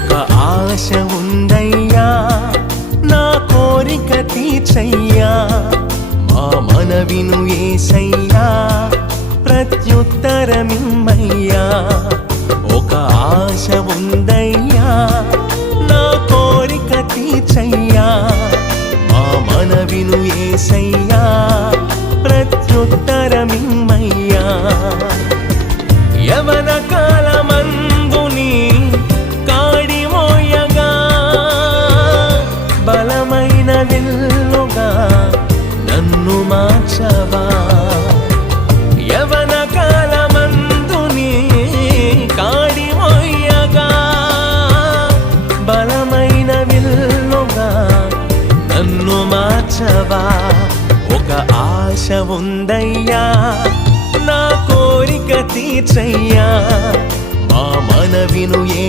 ఒక ఆశ ఉందయ్యా నా కోరిక తీర్చయ్యా మా మనవిను యేసయ్యా ప్రత్యుత్తరమిమ్మయ్యా ఒక ఆశ ఉందయ్యా నా కోరిక తీర్చయ్యా మా మనవిను యేసయ్యా ప్రత్యుత్తరమిమ్మయ్యా యవన కాలమందుని కాడి మోయగా బలమైన విల్లుగా నన్ను మార్చవా యవన కాలమందుని కాడి మోయగా బలమైన విల్లుగా నన్ను మార్చవా ఒక ఆశ ఉందయ్యా నా కోరిక తీర్చయ్యా మా మనవిను